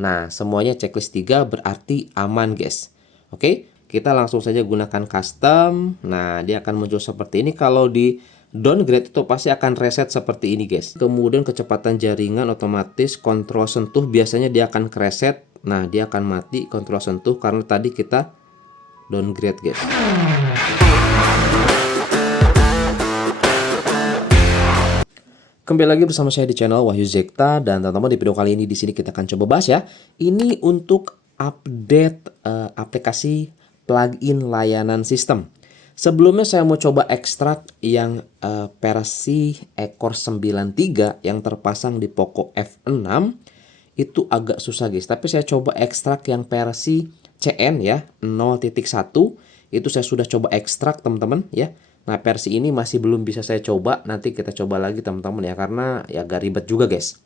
Nah, semuanya checklist 3 berarti aman, guys. Oke, kita langsung saja gunakan custom. Nah, dia akan muncul seperti ini. Kalau di downgrade itu pasti akan reset seperti ini, guys. Kemudian kecepatan jaringan otomatis, kontrol sentuh biasanya dia akan reset. Nah, dia akan mati kontrol sentuh karena tadi kita downgrade, guys. Kembali lagi bersama saya di channel Wahyu Zekta, dan teman-teman di video kali ini di sini kita akan coba bahas ya. Ini untuk update aplikasi plugin layanan sistem. Sebelumnya saya mau coba ekstrak yang versi Core 93 yang terpasang di Poco F6. Itu agak susah, guys. Tapi saya coba ekstrak yang versi CN ya 0.1. Itu saya sudah coba ekstrak, teman-teman ya. Nah, versi ini masih belum bisa saya coba. Nanti kita coba lagi, teman-teman ya, karena ya agak ribet juga, guys.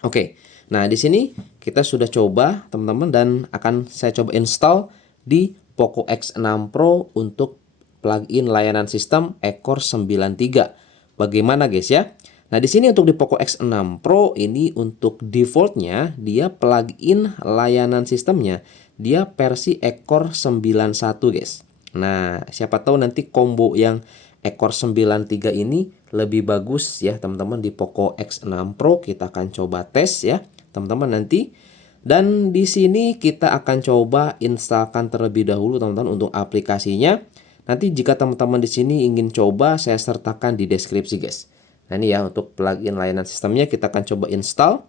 Oke. Nah, di sini kita sudah coba, teman-teman, dan akan saya coba install di Poco X6 Pro untuk plugin layanan sistem Core 93. Bagaimana, guys ya? Nah, di sini untuk di Poco X6 Pro ini untuk defaultnya dia plugin layanan sistemnya dia versi Core 91, guys. Nah, siapa tahu nanti combo yang Core 93 ini lebih bagus ya, teman-teman, di Poco X6 Pro. Kita akan coba tes ya, teman-teman, nanti. Dan di sini kita akan coba installkan terlebih dahulu, teman-teman, untuk aplikasinya. Nanti jika teman-teman di sini ingin coba, saya sertakan di deskripsi, guys. Nah, ini ya untuk plugin layanan sistemnya kita akan coba install.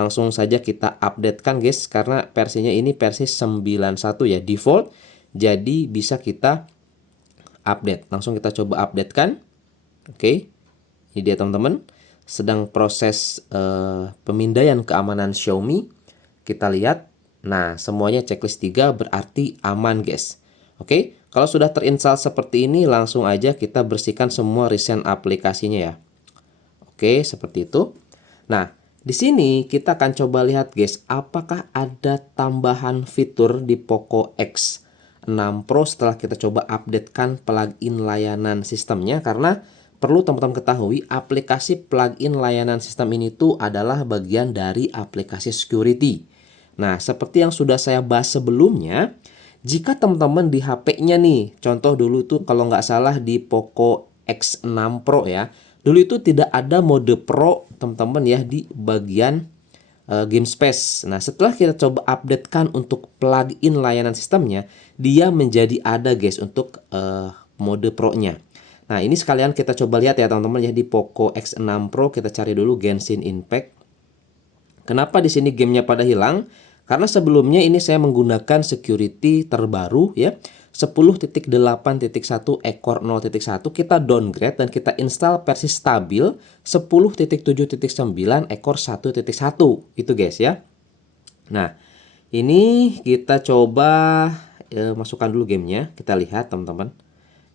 Langsung saja kita updatekan, guys, karena versinya ini versi 91 ya, default. Jadi bisa kita update. Langsung kita coba updatekan. Oke. Ini dia, teman-teman. Sedang proses pemindaian keamanan Xiaomi. Kita lihat. Nah, semuanya checklist 3 berarti aman, guys. Oke. Kalau sudah terinstall seperti ini, langsung aja kita bersihkan semua recent aplikasinya ya. Oke, seperti itu. Nah, di sini kita akan coba lihat, guys, apakah ada tambahan fitur di Poco X6 Pro setelah kita coba updatekan plugin layanan sistemnya. Karena perlu teman-teman ketahui, aplikasi plugin layanan sistem ini tuh adalah bagian dari aplikasi security. Nah, seperti yang sudah saya bahas sebelumnya, jika teman-teman di HP-nya nih, contoh dulu tuh kalau nggak salah di Poco X6 Pro ya, dulu itu tidak ada mode Pro, teman-teman ya, di bagian game space. Nah, setelah kita coba updatekan untuk plugin layanan sistemnya, dia menjadi ada, guys, untuk mode Pro-nya. Nah, ini sekalian kita coba lihat ya, teman-teman ya, di Poco X6 Pro. Kita cari dulu Genshin Impact. Kenapa di sini gamenya pada hilang? Karena sebelumnya ini saya menggunakan security terbaru ya, 10.8.1 Core 0.1. Kita downgrade dan kita install versi stabil 10.7.9 Core 1.1. Itu, guys ya. Nah, ini kita coba masukkan dulu gamenya. Kita lihat, teman-teman.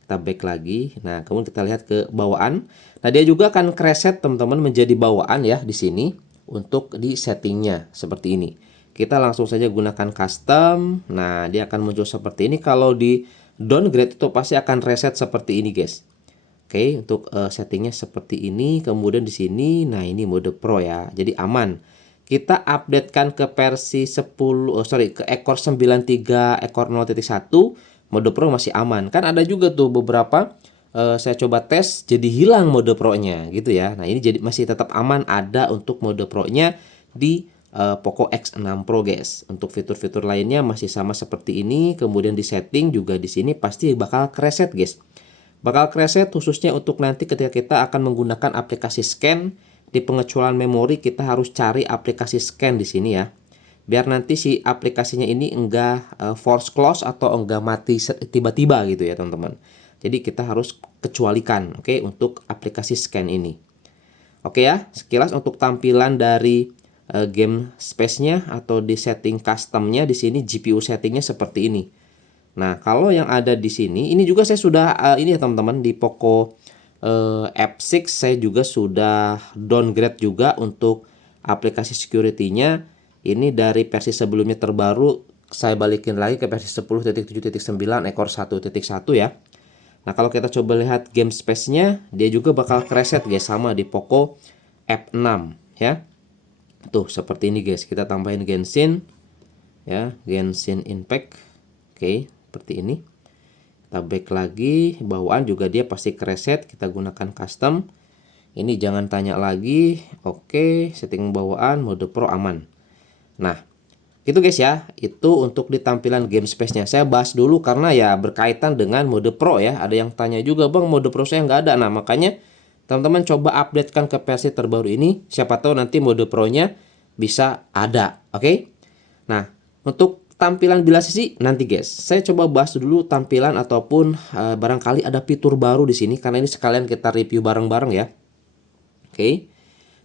Kita back lagi. Nah, kemudian kita lihat ke bawaan. Nah, dia juga akan reset, teman-teman, menjadi bawaan ya di sini untuk di settingnya seperti ini. Kita langsung saja gunakan custom. Nah, dia akan muncul seperti ini. Kalau di downgrade itu pasti akan reset seperti ini, guys. Oke, untuk settingnya seperti ini. Kemudian di sini, nah ini mode Pro ya. Jadi aman. Kita updatekan ke versi ke Core 93 Core 0.1. Mode Pro masih aman. Kan ada juga tuh beberapa saya coba tes jadi hilang mode Pro-nya gitu ya. Nah, ini jadi masih tetap aman ada untuk mode Pro-nya di Poco X6 Pro, guys. Untuk fitur-fitur lainnya masih sama seperti ini. Kemudian di setting juga di sini pasti bakal reset, guys. Bakal reset khususnya untuk nanti ketika kita akan menggunakan aplikasi scan. Di pengecualian memori kita harus cari aplikasi scan di sini ya. Biar nanti si aplikasinya ini enggak force close atau enggak mati tiba-tiba gitu ya, teman-teman. Jadi kita harus kecualikan, oke, untuk aplikasi scan ini. Oke ya, sekilas untuk tampilan dari game space-nya atau di setting custom-nya di sini GPU settingnya seperti ini. Nah, kalau yang ada di sini, ini juga saya sudah ini ya, teman-teman, di Poco F6 saya juga sudah downgrade juga untuk aplikasi security-nya. Ini dari versi sebelumnya terbaru saya balikin lagi ke versi 10.7.9 Core 1.1 ya. Nah, kalau kita coba lihat game space-nya, dia juga bakal reset, guys, sama di Poco F6 ya. Tuh seperti ini guys, kita tambahin Genshin ya, Genshin Impact. Oke, seperti ini. Kita back lagi, bawaan juga dia pasti kereset, kita gunakan custom. Ini jangan tanya lagi. Oke, setting bawaan mode pro aman. Nah, itu guys ya, itu untuk di tampilan game space-nya. Saya bahas dulu karena ya berkaitan dengan mode pro ya. Ada yang tanya juga, bang, mode pro saya nggak ada. Nah, makanya teman-teman coba updatekan ke versi terbaru ini. Siapa tahu nanti mode pro-nya bisa ada. Oke? Nah, untuk tampilan bilas sisi nanti guys, saya coba bahas dulu tampilan ataupun barangkali ada fitur baru di sini karena ini sekalian kita review bareng-bareng ya. Oke.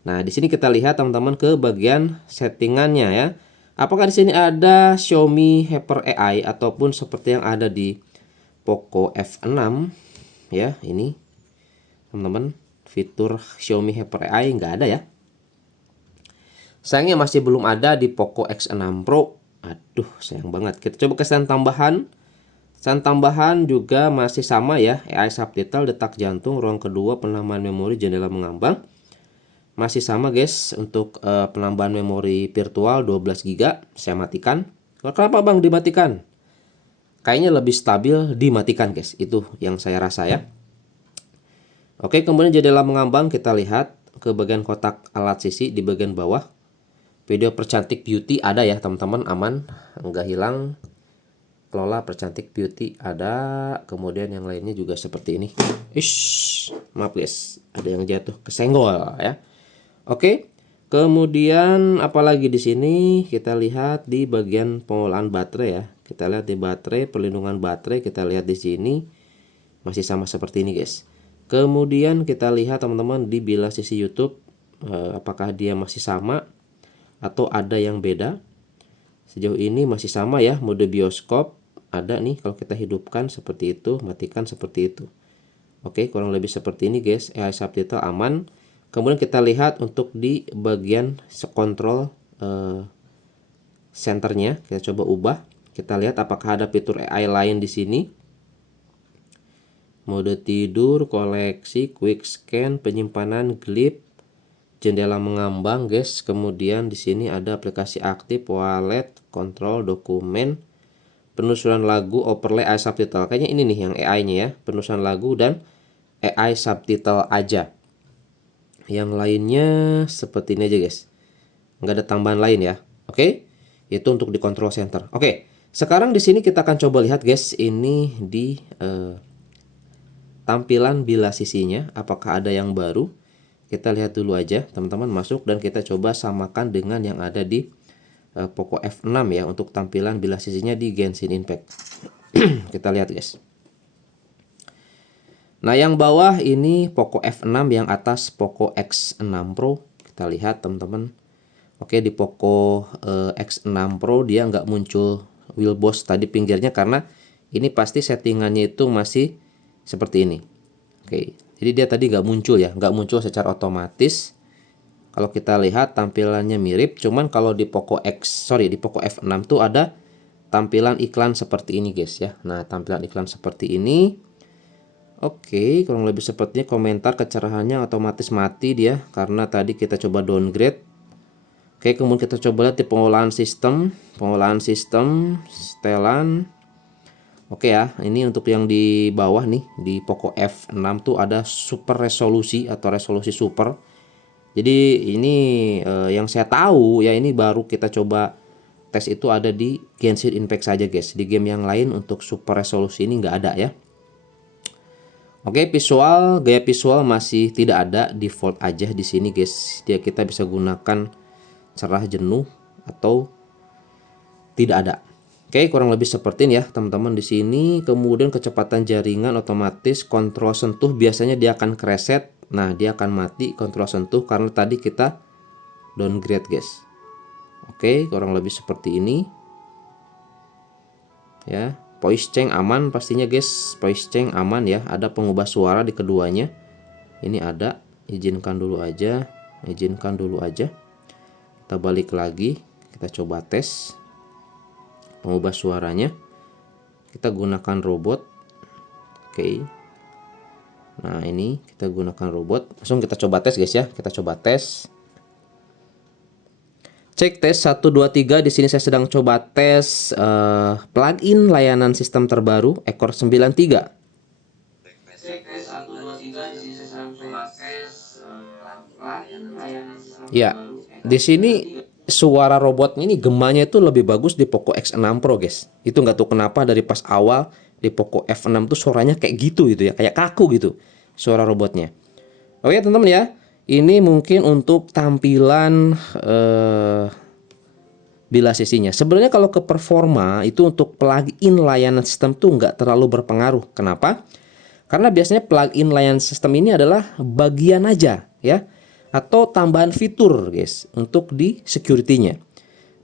Nah, di sini kita lihat teman-teman ke bagian settingannya ya. Apakah di sini ada Xiaomi Hyper AI ataupun seperti yang ada di Poco F6 ya, ini teman-teman, fitur Xiaomi Hyper AI nggak ada ya. Sayangnya masih belum ada di Poco X6 Pro. Aduh, sayang banget. Kita coba ke stand tambahan. Stand tambahan juga masih sama ya. AI subtitle, detak jantung, ruang kedua, penambahan memori, jendela mengambang. Masih sama guys untuk penambahan memori virtual 12 GB. Saya matikan. Kenapa bang dimatikan? Kayaknya lebih stabil dimatikan guys. Itu yang saya rasa ya. Oke, kemudian jendela mengambang kita lihat ke bagian kotak alat sisi di bagian bawah. Video percantik beauty ada ya teman-teman, aman, nggak hilang. Kelola percantik beauty ada. Kemudian yang lainnya juga seperti ini. Ish, maaf guys, ada yang jatuh kesenggol ya. Oke, kemudian apalagi di sini kita lihat di bagian pengolahan baterai ya. Kita lihat di baterai, perlindungan baterai, kita lihat di sini masih sama seperti ini guys. Kemudian kita lihat teman-teman di bilas sisi YouTube, apakah dia masih sama atau ada yang beda. Sejauh ini masih sama ya, mode bioskop ada nih, kalau kita hidupkan seperti itu, matikan seperti itu. Oke, kurang lebih seperti ini guys. AI subtitle aman. Kemudian kita lihat untuk di bagian kontrol senternya, kita coba ubah. Kita lihat apakah ada fitur AI lain di sini. Mode tidur, koleksi, quick scan, penyimpanan, glip, jendela mengambang guys. Kemudian di sini ada aplikasi aktif, wallet, kontrol, dokumen, penelusuran lagu, overlay, AI subtitle. Kayaknya ini nih yang AI-nya ya, penelusuran lagu dan AI subtitle aja. Yang lainnya seperti ini aja guys, nggak ada tambahan lain ya. Oke, itu untuk di control center. Oke, sekarang di sini kita akan coba lihat guys, ini di tampilan bilas sisinya apakah ada yang baru. Kita lihat dulu aja teman-teman, masuk dan kita coba samakan dengan yang ada di Poco F6 ya, untuk tampilan bilas sisinya di Genshin Impact. Kita lihat guys. Nah, yang bawah ini Poco F6, yang atas Poco X6 Pro. Kita lihat teman-teman. Oke, di Poco X6 Pro dia nggak muncul wheel boss tadi pinggirnya karena ini pasti settingannya itu masih seperti ini. Oke, jadi dia tadi nggak muncul ya, nggak muncul secara otomatis. Kalau kita lihat tampilannya mirip, cuman kalau di Poco di Poco F6 tuh ada tampilan iklan seperti ini guys ya. Nah, tampilan iklan seperti ini. Oke, kurang lebih sepertinya komentar kecerahannya otomatis mati dia karena tadi kita coba downgrade. Oke, kemudian kita coba lihat di pengolahan sistem, setelan. Oke ya, ini untuk yang di bawah nih, di Poco F6 tuh ada super resolusi atau resolusi super. Jadi ini yang saya tahu ya, ini baru kita coba tes itu ada di Genshin Impact saja guys. Di game yang lain untuk super resolusi ini nggak ada ya. Oke, gaya visual masih tidak ada, default aja di sini guys. Dia kita bisa gunakan cerah, jenuh, atau tidak ada. Oke, kurang lebih seperti ini ya teman-teman di sini. Kemudian kecepatan jaringan otomatis, kontrol sentuh biasanya dia akan kereset. Nah, dia akan mati kontrol sentuh karena tadi kita downgrade guys. Oke, kurang lebih seperti ini. Ya, voice change aman pastinya guys. Voice change aman ya. Ada pengubah suara di keduanya. Ini ada. Izinkan dulu aja. Izinkan dulu aja. Kita balik lagi. Kita coba tes pengubah suaranya. Kita gunakan robot. Oke. Nah, ini kita gunakan robot. Langsung kita coba tes guys ya. Kita coba tes. Cek tes 1 2 3. Di sini saya sedang coba tes plugin layanan sistem terbaru Ekor 93. Ya, di sini suara robotnya ini gemanya itu lebih bagus di Poco X6 Pro, guys. Itu nggak tahu kenapa dari pas awal di Poco F6 tuh suaranya kayak gitu ya, kayak kaku gitu suara robotnya. Oke, teman-teman ya. Ini mungkin untuk tampilan bila sesinya. Sebenarnya kalau ke performa itu untuk plugin layanan sistem tuh nggak terlalu berpengaruh. Kenapa? Karena biasanya plugin layanan sistem ini adalah bagian aja ya, atau tambahan fitur guys untuk di security-nya.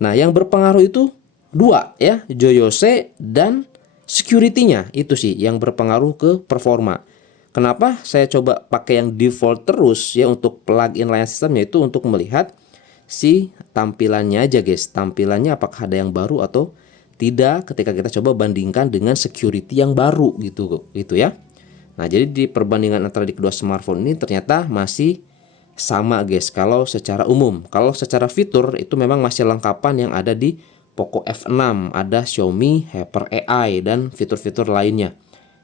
Nah, yang berpengaruh itu dua ya, Joyose dan security-nya itu sih yang berpengaruh ke performa. Kenapa saya coba pakai yang default terus ya untuk plugin layanan sistemnya itu untuk melihat si tampilannya aja guys. Tampilannya apakah ada yang baru atau tidak ketika kita coba bandingkan dengan security yang baru gitu ya. Nah, jadi di perbandingan antara di kedua smartphone ini ternyata masih sama guys kalau secara umum. Kalau secara fitur itu memang masih lengkapan yang ada di Poco F6, ada Xiaomi Hyper AI dan fitur-fitur lainnya.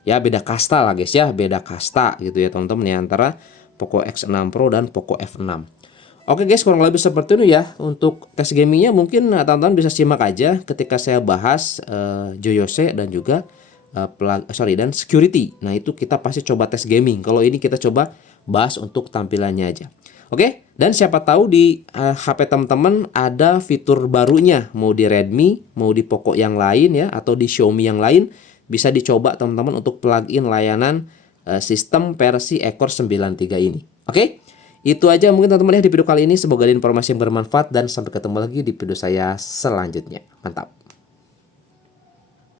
Ya beda kasta lah guys ya, beda kasta gitu ya teman-teman ya antara Poco X6 Pro dan Poco F6. Oke guys, kurang lebih seperti itu ya. Untuk tes gamingnya mungkin teman-teman bisa simak aja ketika saya bahas Joyose dan juga dan security. Nah itu kita pasti coba tes gaming. Kalau ini kita coba bahas untuk tampilannya aja. Oke, dan siapa tahu di HP teman-teman ada fitur barunya, mau di Redmi, mau di Poco yang lain ya, atau di Xiaomi yang lain, bisa dicoba teman-teman untuk plugin layanan sistem versi Ekor 93 ini. Oke, itu aja mungkin teman-teman ya di video kali ini. Semoga ada informasi yang bermanfaat dan sampai ketemu lagi di video saya selanjutnya. Mantap.